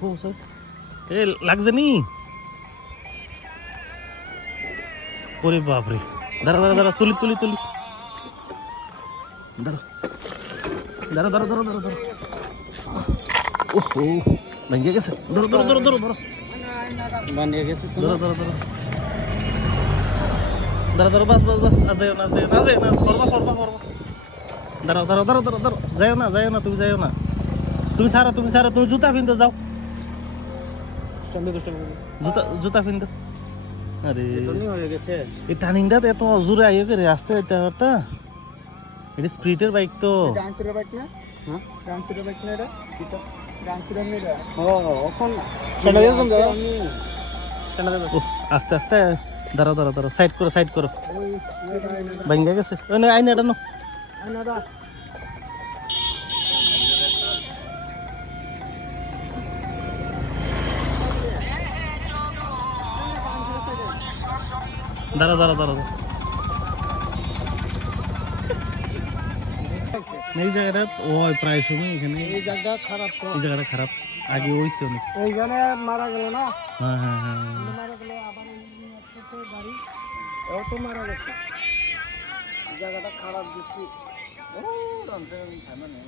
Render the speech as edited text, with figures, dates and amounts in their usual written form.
ও sir এ লাগছে নি ওরে বাপরে দাঁড়া দাঁড়া দাঁড়া তুলি তুলি তুলি দাঁড়া দাঁড়া দাঁড়া দাঁড়া দাঁড়া দাঁড়া ওহো ভেঙে গেছে ধরো ধরো ধরো ধরো ধরো ভেঙে গেছে ধরো ধরো ধরো দাঁড়া দাঁড়া বাস বাস বাস আজ না যায় না যায় না করবা করবা করবা দাঁড়াও দাঁড়াও দাঁড়াও দাঁড়াও দাঁড়াও যাও না তুমি যাও না তুমি সারা তুমি জুতা পিনতে যাও জুতা জুতা পিনতে আরে হয়ে গেছে এই টার্নিংটা এত জোরে আইও করে আসতে এটা এটা স্পিডের বাইক তো ডান্সের বাইক না হ্যাঁ ডান্সের বাইক না এটা ডান্সের না ও এখন সেটা এরকম দাও উফ, আস্তে আস্তে দাঁড়াও দাঁড়াও দাঁড়াও সাইড করো ভেঙে গেছে আইনাটা নো দাঁড়াও দাঁড়াও দাঁড়াও এই জায়গাটা ওই প্রায় সময় এখানে এই জায়গা খারাপ তো এই জায়গাটা খারাপ আগে হইছে অনেক এইখানে মারা গেল না হ্যাঁ হ্যাঁ হ্যাঁ মারা গেল আবার একটা গাড়ি এও তো মারা গেছে জায়গাটা খারাপ দেখছি ও রামচরণ থানা নেই